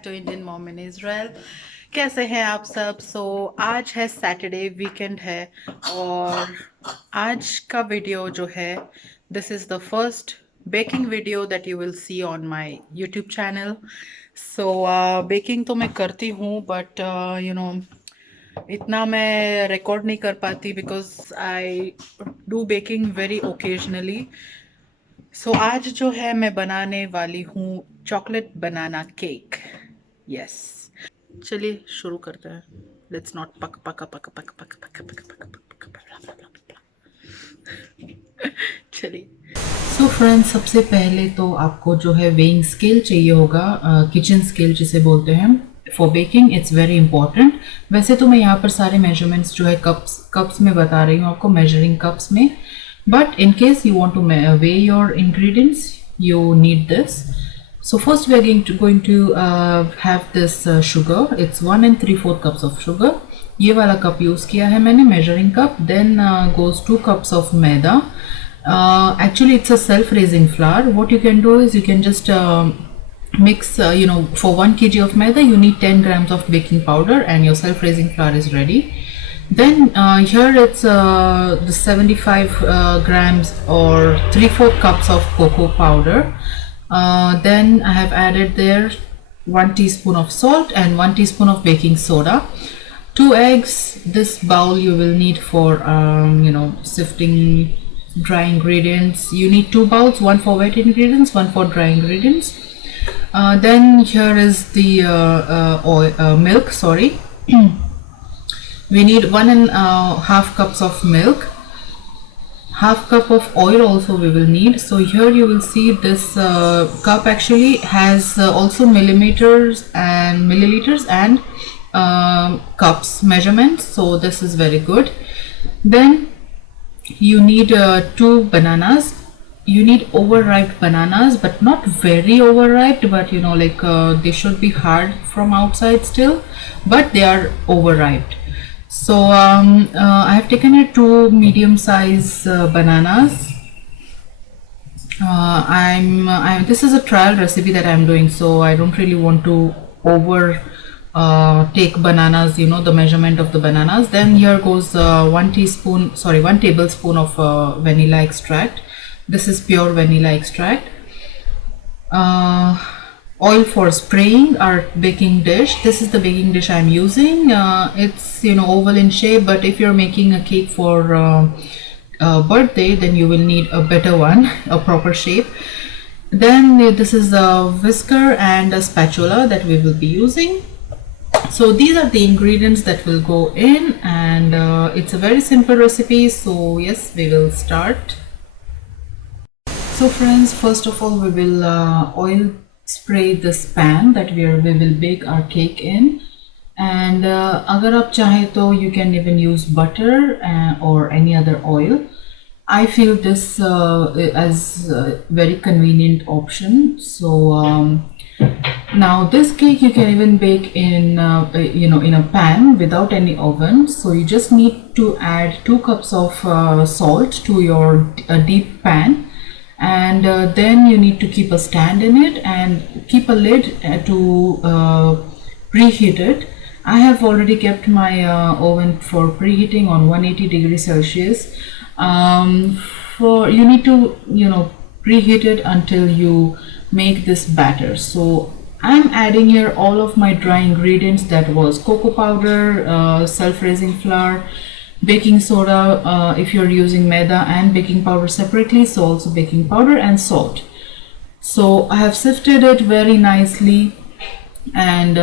Back to Indian mom in Israel. कैसे हैं आप सब? आज है सैटरडे, वीकेंड है और आज का वीडियो जो है, this is the first baking video that you will see on my YouTube channel. Baking तो मैं करती हूँ बट इतना मैं रिकॉर्ड नहीं कर पाती because I do baking very occasionally. आज जो है मैं बनाने वाली हूँ चॉकलेट बनाना केक। यस, चलिए शुरू करते हैं। लेट्स नॉट पक पक पक पक पक पक पक पक पक। चलिए। फ्रेंड्स, सबसे पहले तो आपको जो है वेइंग स्केल चाहिए होगा, किचन स्केल जिसे बोलते हैं। For baking it's very important. वैसे तो मैं यहाँ पर सारे मेजरमेंट्स जो है कप्स में बता रही हूँ आपको, मेजरिंग कप्स में, but in case you want to weigh your ingredients, you need this. So first we are going to have this sugar. It's 1 and 3/4 cups of sugar. ये वाला कप यूज़ किया है मैंने, measuring cup. Then goes 2 cups of maida. Actually it's a self-raising flour. What you can do is you can just mix, for 1 kg of maida you need 10 grams of baking powder and your self-raising flour is ready. Then here it's the 75 grams or 3/4 cups of cocoa powder. Then I have added there 1 teaspoon of salt and 1 teaspoon of baking soda. 2 eggs. This bowl you will need for sifting dry ingredients. You need 2 bowls, one for wet ingredients, one for dry ingredients. Then here is the milk. Sorry. We need 1.5 cups of milk, half cup of oil also we will need. So here you will see this cup actually has also millimeters and milliliters and cups measurements, so this is very good. Then you need 2 bananas. You need overripe bananas, but not very overripe, but they should be hard from outside still, but they are overripe. So I have taken here 2 medium size bananas. This is a trial recipe that I'm doing, so I don't really want to over take bananas, the measurement of the bananas. Then here goes 1 tablespoon of vanilla extract. This is pure vanilla extract. Oil for spraying our baking dish. This is the baking dish I'm using. It's oval in shape, but if you're making a cake for birthday, then you will need a better one, a proper shape. Then this is a whisker and a spatula that we will be using. So these are the ingredients that will go in, and it's a very simple recipe. So yes, we will start. So friends, first of all we will oil spray this pan that we will bake our cake in. And agar aap chahe to you can even use butter or any other oil. I feel this as a very convenient option. So now this cake you can even bake in in a pan without any oven. So you just need to add 2 cups of salt to your deep pan. And then you need to keep a stand in it and keep a lid to preheat it. I have already kept my oven for preheating on 180 degrees Celsius. You need to preheat it until you make this batter. So I'm adding here all of my dry ingredients, that was cocoa powder, self-raising flour, baking soda if you're using maida, and baking powder separately, so also baking powder and salt. So I have sifted it very nicely, and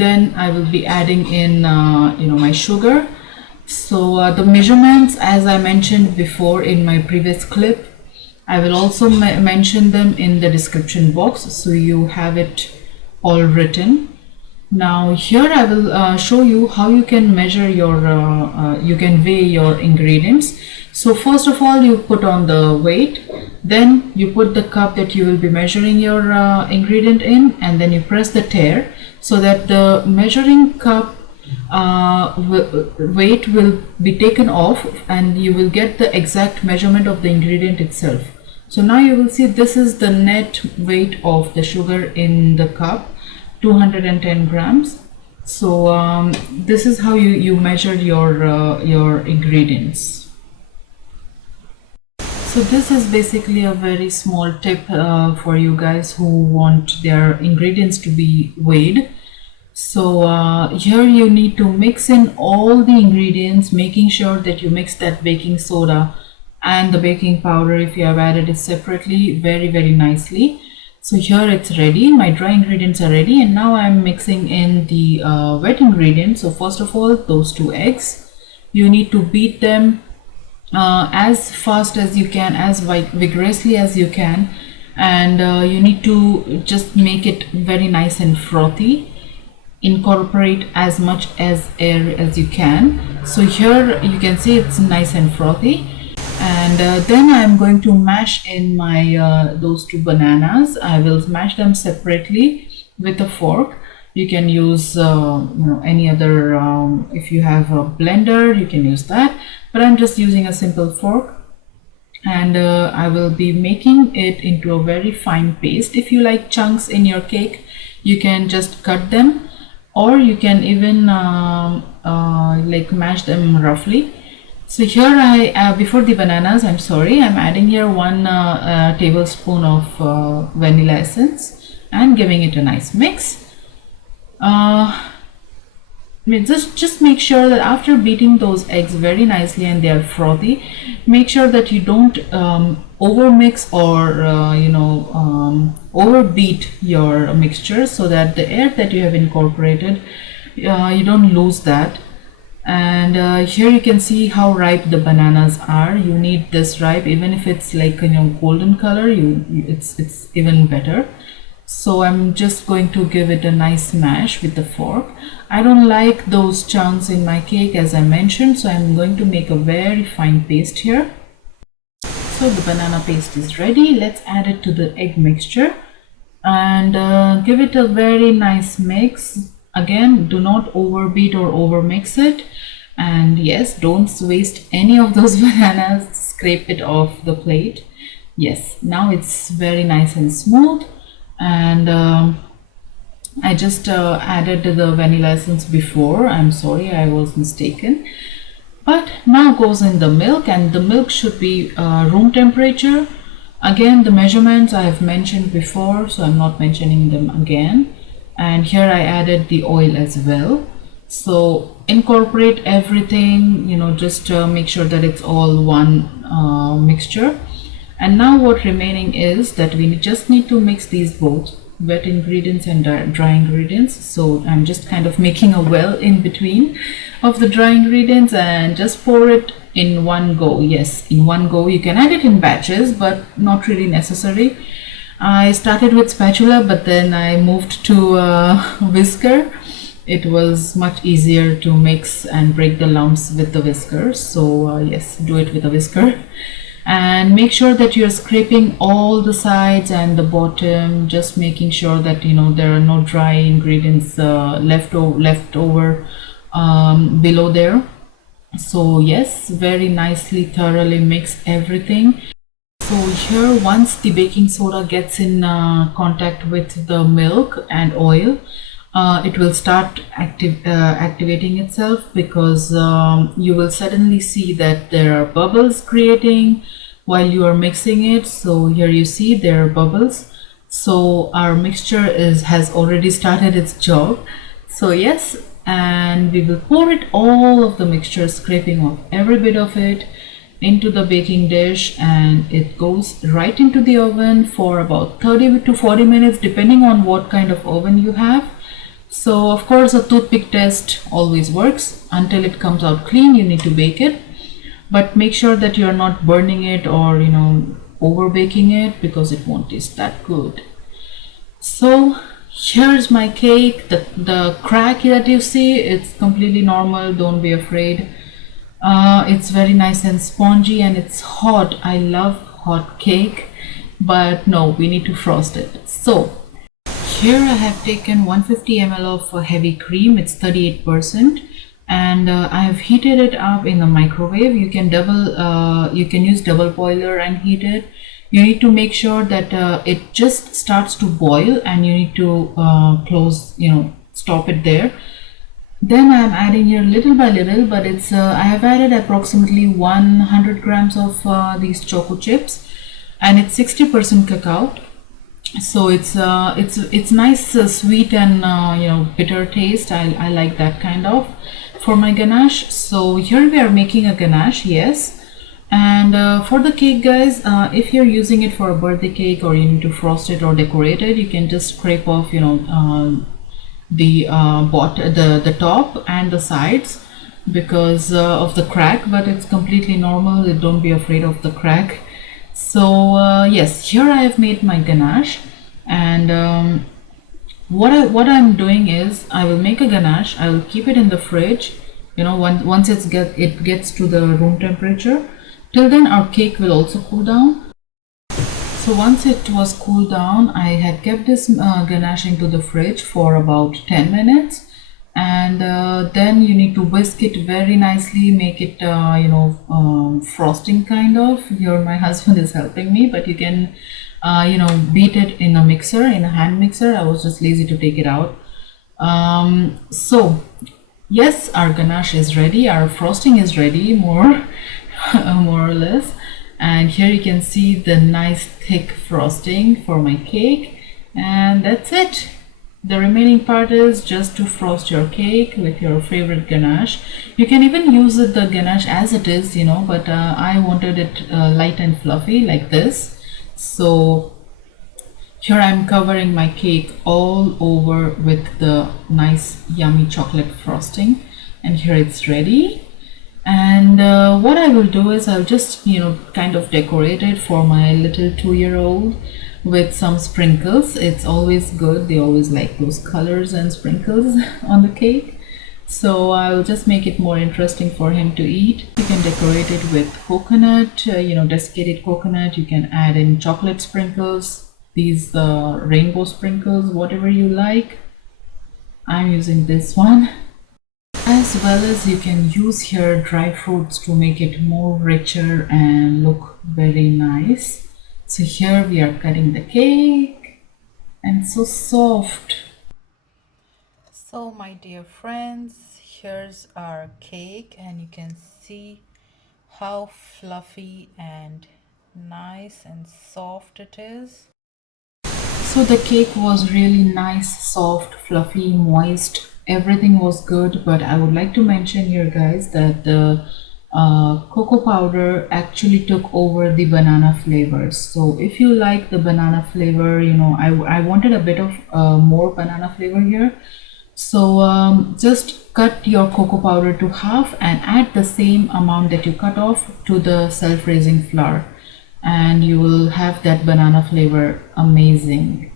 then I will be adding in my sugar. So the measurements, as I mentioned before in my previous clip, I will also mention them in the description box, so you have it all written. Now here I will show you how you can measure your you can weigh your ingredients. So first of all you put on the weight, then you put the cup that you will be measuring your ingredient in, and then you press the tare so that the measuring cup weight will be taken off and you will get the exact measurement of the ingredient itself. So now you will see this is the net weight of the sugar in the cup. 210 grams. So this is how you measure your ingredients. So this is basically a very small tip for you guys who want their ingredients to be weighed. So here you need to mix in all the ingredients, making sure that you mix that baking soda and the baking powder, if you have added it separately, very nicely. So here it's ready, my dry ingredients are ready, and now I'm mixing in the wet ingredients. So first of all, those 2 eggs, you need to beat them as fast as you can, as vigorously as you can, and you need to just make it very nice and frothy. Incorporate as much as air as you can. So here you can see it's nice and frothy, and then I'm going to mash in my those 2 bananas. I will mash them separately with a fork. You can use any other, if you have a blender you can use that, but I'm just using a simple fork, and I will be making it into a very fine paste. If you like chunks in your cake, you can just cut them, or you can even like mash them roughly. So here I before the bananas, I'm adding here 1 tablespoon of vanilla essence and giving it a nice mix. Just make sure that after beating those eggs very nicely and they are frothy, make sure that you don't overmix or overbeat your mixture, so that the air that you have incorporated, you don't lose that. And here you can see how ripe the bananas are. You need this ripe, even if it's like golden color, it's even better. So I'm just going to give it a nice mash with the fork. I don't like those chunks in my cake, as I mentioned, so I'm going to make a very fine paste here. So the banana paste is ready. Let's add it to the egg mixture and give it a very nice mix. Again, do not overbeat or overmix it, and yes, don't waste any of those bananas. Scrape it off the plate. Yes, now it's very nice and smooth. And I just added the vanilla essence before. I'm sorry, I was mistaken. But now goes in the milk, and the milk should be room temperature. Again, the measurements I have mentioned before, so I'm not mentioning them again. And here I added the oil as well. So incorporate everything, just make sure that it's all one mixture. And now what remaining is that we just need to mix these both, wet ingredients and dry ingredients. So I'm just kind of making a well in between of the dry ingredients and just pour it in one go. Yes, in one go. You can add it in batches, but not really necessary. I started with spatula, but then I moved to whisker. It was much easier to mix and break the lumps with the whisker. So yes, do it with a whisker. And make sure that you're scraping all the sides and the bottom, just making sure that there are no dry ingredients left over below there. So yes, very nicely thoroughly mix everything. So here, once the baking soda gets in contact with the milk and oil, it will start activating itself, because you will suddenly see that there are bubbles creating while you are mixing it. So here you see there are bubbles. So our mixture has already started its job. So yes, and we will pour it, all of the mixture, scraping off every bit of it, into the baking dish, and it goes right into the oven for about 30 to 40 minutes depending on what kind of oven you have. So of course a toothpick test always works. Until it comes out clean, you need to bake it, but make sure that you are not burning it or over baking it, because it won't taste that good. So here's my cake. The crack that you see, it's completely normal, don't be afraid. It's very nice and spongy, and it's hot. I love hot cake, but no, we need to frost it. So here I have taken 150 ml of heavy cream. It's 38%, and I have heated it up in the microwave. You can use double boiler and heat it. You need to make sure that it just starts to boil, and you need to stop it there. Then I'm adding here little by little, but it's I have added approximately 100 grams of these choco chips, and it's 60% cacao. So it's nice, sweet and bitter taste. I like that kind of for my ganache. So here we are making a ganache, yes. And for the cake, guys, if you're using it for a birthday cake, or you need to frost it or decorate it, you can just scrape off the top and the sides because of the crack, but it's completely normal. Don't be afraid of the crack. So yes, here I have made my ganache, and what I'm doing is I will make a ganache. I will keep it in the fridge. Once it gets to the room temperature. Till then, our cake will also cool down. So once it was cooled down, I had kept this ganache into the fridge for about 10 minutes, and then you need to whisk it very nicely, make it frosting kind of. Here my husband is helping me, but you can beat it in a mixer, in a hand mixer. I was just lazy to take it out. So yes, our ganache is ready, our frosting is ready, more or less. And here you can see the nice thick frosting for my cake, and that's it. The remaining part is just to frost your cake with your favorite ganache. You can even use the ganache as it is, but I wanted it light and fluffy like this. So here I'm covering my cake all over with the nice yummy chocolate frosting, and here it's ready. And what I will do is I'll just kind of decorate it for my little 2-year-old with some sprinkles. It's always good, they always like those colors and sprinkles on the cake. So I'll just make it more interesting for him to eat. You can decorate it with coconut, desiccated coconut. You can add in chocolate sprinkles, these rainbow sprinkles, whatever you like. I'm using this one. As well as you can use here dry fruits to make it more richer and look very nice. So here we are cutting the cake, and so soft. So my dear friends, here's our cake, and you can see how fluffy and nice and soft it is. So the cake was really nice, soft, fluffy, moist. Everything was good, but I would like to mention here, guys, that the cocoa powder actually took over the banana flavors. So if you like the banana flavor, I wanted a bit of more banana flavor here. So just cut your cocoa powder to half and add the same amount that you cut off to the self-raising flour, and you will have that banana flavor. Amazing.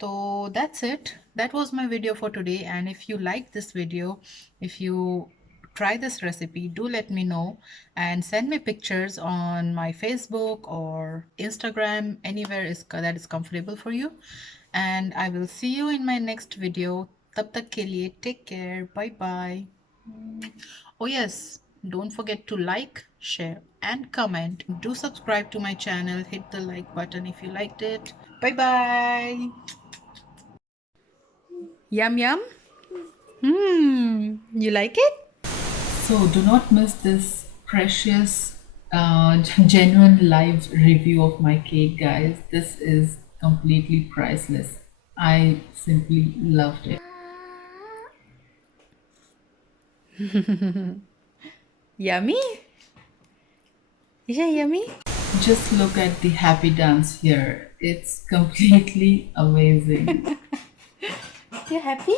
So that's it. That was my video for today, and if you like this video, if you try this recipe, do let me know and send me pictures on my Facebook or Instagram, anywhere that is comfortable for you. And I will see you in my next video. Tab tak ke liye, take care. Bye bye. Oh yes, don't forget to like, share and comment. Do subscribe to my channel. Hit the like button if you liked it. Bye bye. Yum yum. You like it? So do not miss this precious, genuine live review of my cake, guys. This is completely priceless. I simply loved it. Yummy? Is it yummy? Just look at the happy dance here. It's completely amazing. You happy?